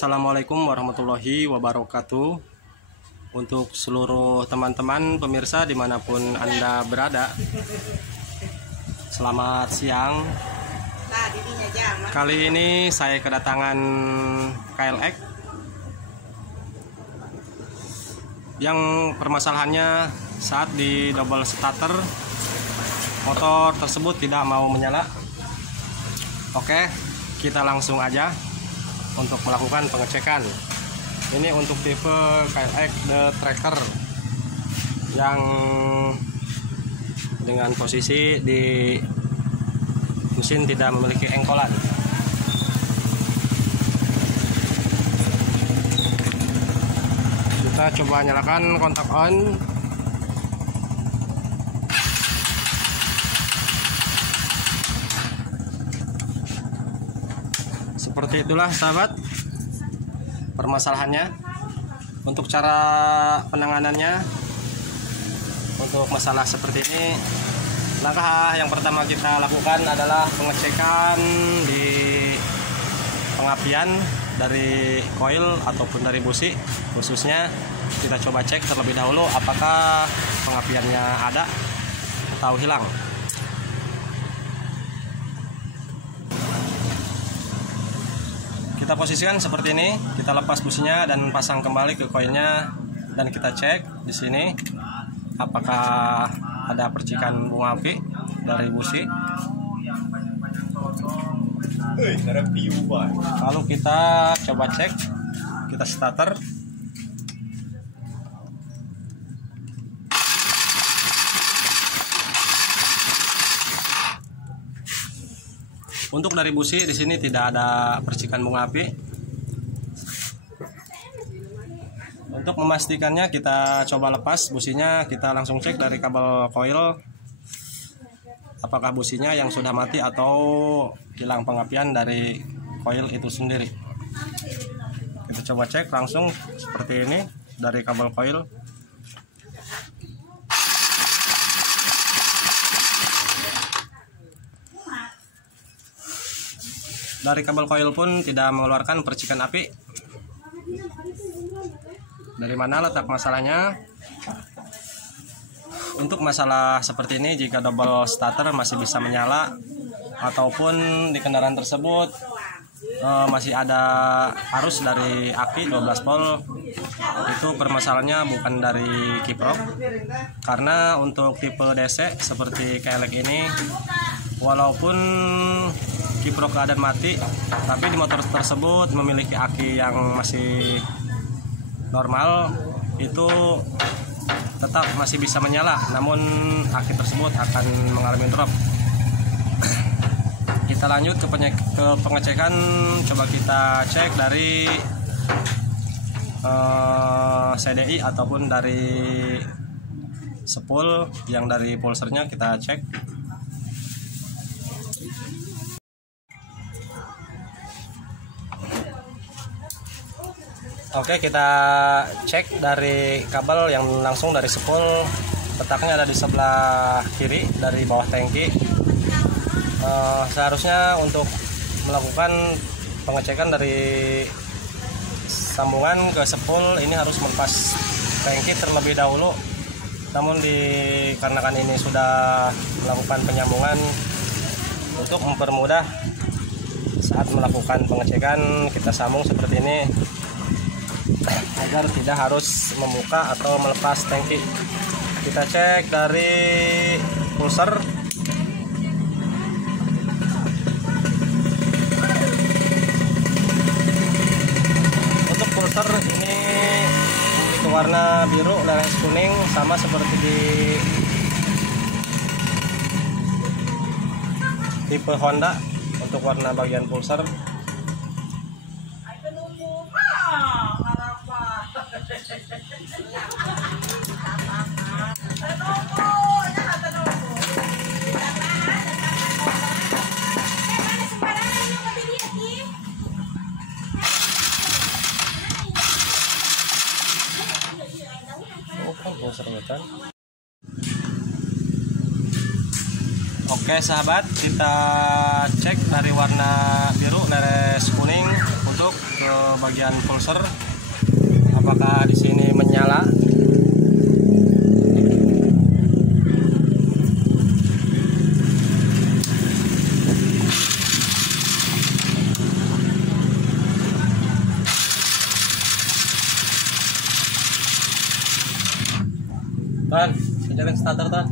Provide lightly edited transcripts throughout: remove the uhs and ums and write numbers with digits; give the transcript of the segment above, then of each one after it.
Assalamualaikum warahmatullahi wabarakatuh. Untuk seluruh teman-teman pemirsa dimanapun Anda berada, selamat siang. Kali ini saya kedatangan KLX yang permasalahannya saat di double starter motor tersebut tidak mau menyala. Oke, kita langsung aja untuk melakukan pengecekan. Ini untuk tipe KLX The Tracker yang dengan posisi di mesin tidak memiliki engkolan. Kita coba nyalakan kontak on. Seperti itulah sahabat permasalahannya. Untuk cara penanganannya untuk masalah seperti ini, langkah yang pertama kita lakukan adalah pengecekan di pengapian dari koil ataupun dari busi. Khususnya kita coba cek terlebih dahulu apakah pengapiannya ada atau hilang. Kita posisikan seperti ini, kita lepas businya dan pasang kembali ke koilnya, dan kita cek di sini apakah ada percikan bunga api dari busi. Lalu kita coba cek, kita starter. Untuk dari busi di sini tidak ada percikan bunga api. Untuk memastikannya kita coba lepas businya, kita langsung cek dari kabel koil apakah businya yang sudah mati atau hilang pengapian dari koil itu sendiri. Kita coba cek langsung seperti ini dari kabel koil. Dari kabel koil pun tidak mengeluarkan percikan api. Dari mana letak masalahnya? Untuk masalah seperti ini, jika double starter masih bisa menyala ataupun di kendaraan tersebut masih ada arus dari aki 12 volt, itu permasalahannya bukan dari kiprok. Karena untuk tipe DC seperti KLX ini, walaupun kiprok keadaan mati, tapi di motor tersebut memiliki aki yang masih normal, itu tetap masih bisa menyala, namun aki tersebut akan mengalami drop. Kita lanjut ke pengecekan. Coba kita cek dari CDI ataupun dari spool yang dari pulsernya, kita cek. Oke, kita cek dari kabel yang langsung dari spool. Letaknya ada di sebelah kiri dari bawah tangki. Seharusnya untuk melakukan pengecekan dari sambungan ke spool ini harus melepas tangki terlebih dahulu. Namun dikarenakan ini sudah melakukan penyambungan, untuk mempermudah saat melakukan pengecekan, kita sambung seperti ini agar tidak harus membuka atau melepas tangki. Kita cek dari pulser. Untuk pulser ini memiliki warna biru, leres kuning, sama seperti di tipe Honda untuk warna bagian pulser. Oke sahabat, kita cek dari warna biru leres kuning untuk redup ke bagian pulser. Apakah di sini menyala? Tan, ngecekin starter tan.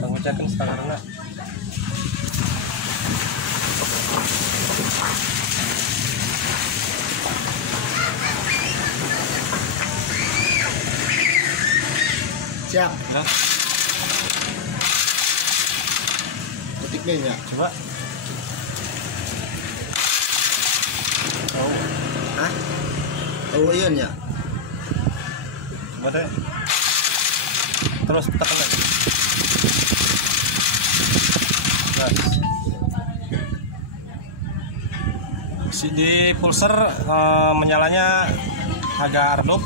Bang ngecekin starternya. Siap. Ya. Ketik deh ya. Coba. Oh. Hah? Oh iya ya. Coba deh. Terus tekan lagi. Gas. Di pulser menyalanya agak redup,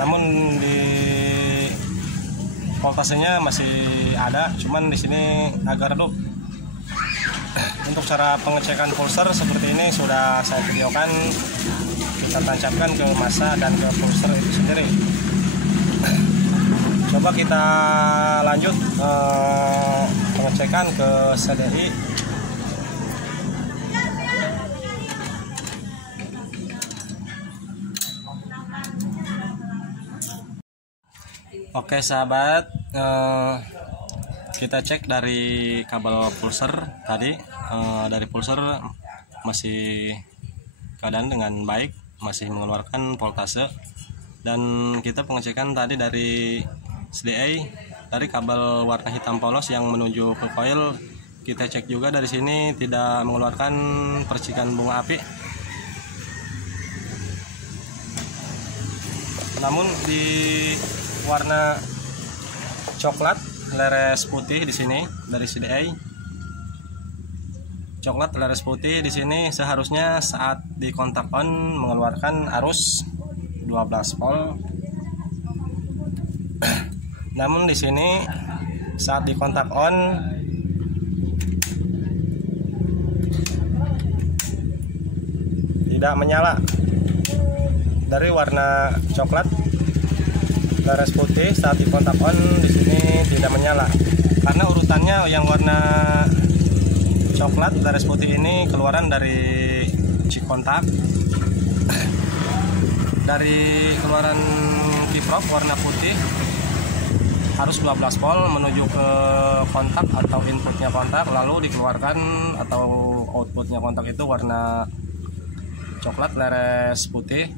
namun di voltasenya masih ada, cuman di sini agak redup. Untuk cara pengecekan pulser seperti ini sudah saya videokan. Kita tancapkan ke massa dan ke pulser itu sendiri. Coba kita lanjut pengecekan ke CDI. Oke sahabat, kita cek dari kabel pulser tadi. Dari pulser masih keadaan dengan baik, masih mengeluarkan voltase. Dan kita pengecekan tadi dari CDI, dari kabel warna hitam polos yang menuju ke coil. Kita cek juga dari sini tidak mengeluarkan percikan bunga api. Namun di warna coklat leres putih di sini dari CDI, coklat leres putih di sini seharusnya saat di kontak on mengeluarkan arus 12 volt. Namun di sini saat di kontak on tidak menyala. Dari warna coklat leres putih saat di kontak on di sini tidak menyala, karena urutannya yang warna coklat leres putih ini keluaran dari cik kontak. Dari keluaran kiprop warna putih harus 12 volt menuju ke kontak atau inputnya kontak, lalu dikeluarkan atau outputnya kontak itu warna coklat leres putih.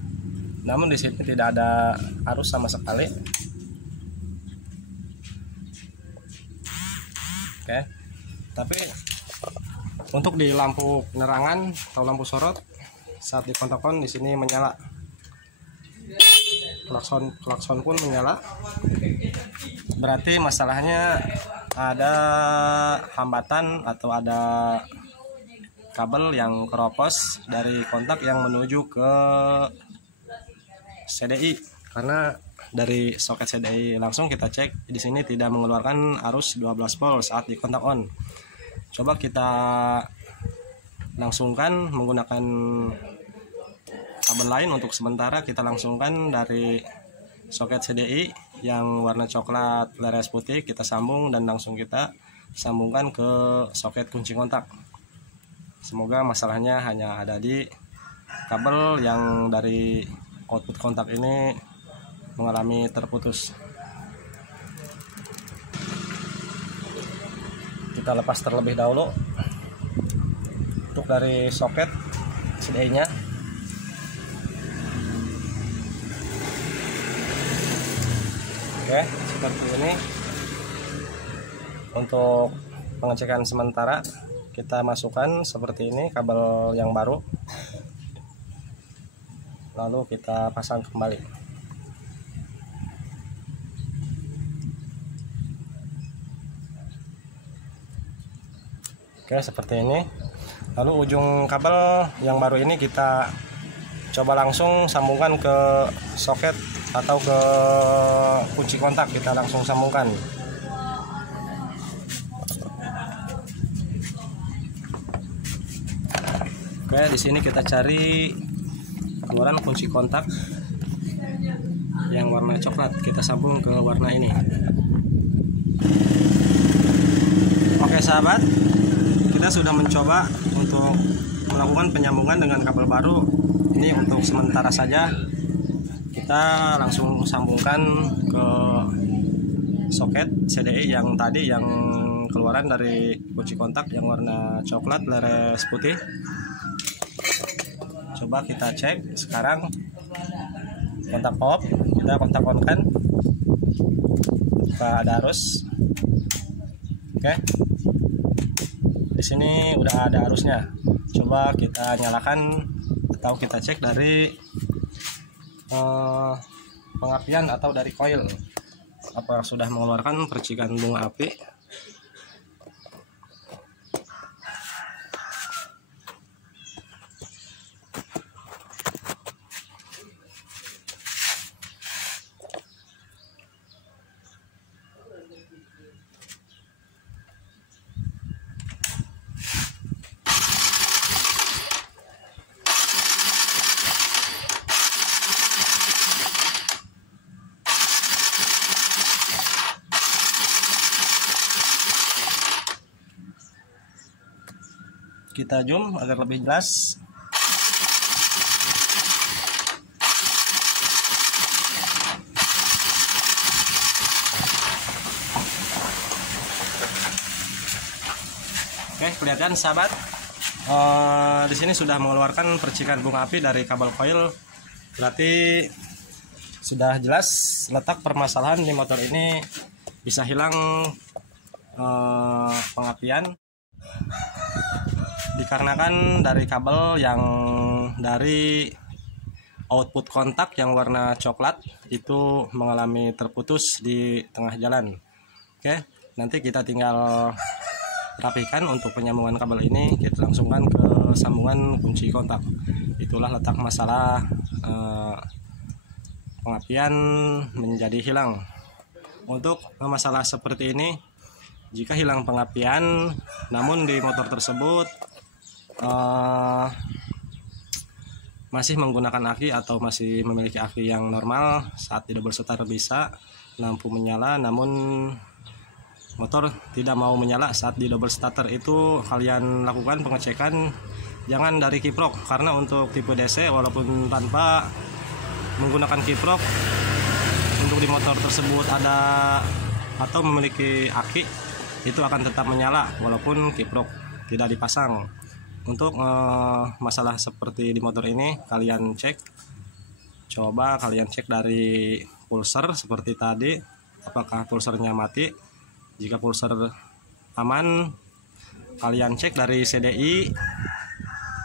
Namun di sini tidak ada arus sama sekali. Oke. Tapi untuk di lampu penerangan atau lampu sorot saat di kontak on di sini menyala. Klakson pun menyala. Berarti masalahnya ada hambatan atau ada kabel yang keropos dari kontak yang menuju ke CDI, karena dari soket CDI langsung kita cek di sini tidak mengeluarkan arus 12 volt saat di kontak on. Coba kita langsungkan menggunakan kabel lain. Untuk sementara kita langsungkan dari soket CDI yang warna coklat leres putih, kita sambung dan langsung kita sambungkan ke soket kunci kontak. Semoga masalahnya hanya ada di kabel yang dari output kontak ini mengalami terputus. Kita lepas terlebih dahulu untuk dari soket CDI nya. Oke, seperti ini. Untuk pengecekan sementara kita masukkan seperti ini kabel yang baru, lalu kita pasang kembali. Oke, seperti ini. Lalu ujung kabel yang baru ini kita coba langsung sambungkan ke soket atau ke kunci kontak, kita langsung sambungkan. Oke, di sini kita cari keluaran kunci kontak yang warna coklat. Kita sambung ke warna ini. Oke sahabat, kita sudah mencoba untuk melakukan penyambungan dengan kabel baru. Ini untuk sementara saja. Kita langsung sambungkan ke soket CDI yang tadi, yang keluaran dari kunci kontak yang warna coklat leres putih. Coba kita cek sekarang kontak pop, kita kontak on kan, ada arus. Oke, di sini udah ada arusnya. Coba kita nyalakan atau kita cek dari pengapian atau dari koil, apa sudah mengeluarkan percikan bunga api. Kita zoom agar lebih jelas. Oke, kelihatan sahabat. Di sini sudah mengeluarkan percikan bunga api dari kabel koil. Berarti sudah jelas letak permasalahan di motor ini, bisa hilang pengapian dikarenakan dari kabel yang dari output kontak yang warna coklat itu mengalami terputus di tengah jalan. Oke, nanti kita tinggal rapikan untuk penyambungan kabel ini. Kita langsungkan ke sambungan kunci kontak. Itulah letak masalah pengapian menjadi hilang. Untuk masalah seperti ini, jika hilang pengapian namun di motor tersebut masih menggunakan aki atau masih memiliki aki yang normal, saat di double starter bisa lampu menyala, namun motor tidak mau menyala saat di double starter, itu kalian lakukan pengecekan jangan dari kiprok, karena untuk tipe DC walaupun tanpa menggunakan kiprok, untuk di motor tersebut ada atau memiliki aki, itu akan tetap menyala walaupun kiprok tidak dipasang. Untuk masalah seperti di motor ini, kalian cek, coba kalian cek dari pulser seperti tadi, apakah pulsernya mati. Jika pulser aman, kalian cek dari CDI,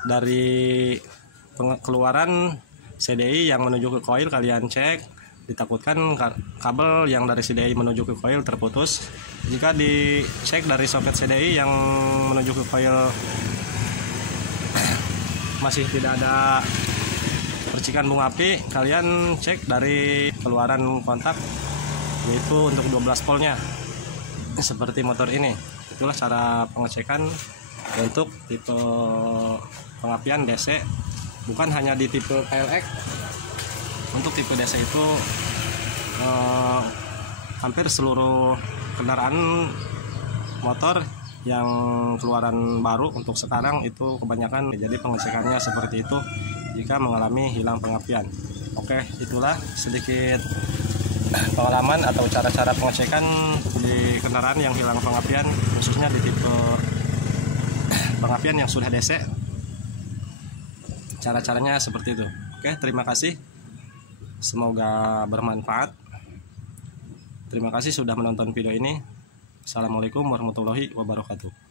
dari keluaran CDI yang menuju ke koil, kalian cek. Ditakutkan kabel yang dari CDI menuju ke koil terputus. Jika dicek dari soket CDI yang menuju ke koil masih tidak ada percikan bunga api, kalian cek dari keluaran kontak, yaitu untuk 12 voltnya seperti motor ini. Itulah cara pengecekan untuk tipe pengapian DC, bukan hanya di tipe KLX. Untuk tipe DC itu hampir seluruh kendaraan motor yang keluaran baru untuk sekarang itu kebanyakan, jadi pengecekannya seperti itu jika mengalami hilang pengapian. Oke, itulah sedikit pengalaman atau cara-cara pengecekan di kendaraan yang hilang pengapian, khususnya di tipe pengapian yang sudah DC. Cara-caranya seperti itu. Oke, terima kasih, semoga bermanfaat. Terima kasih sudah menonton video ini. Assalamualaikum warahmatullahi wabarakatuh.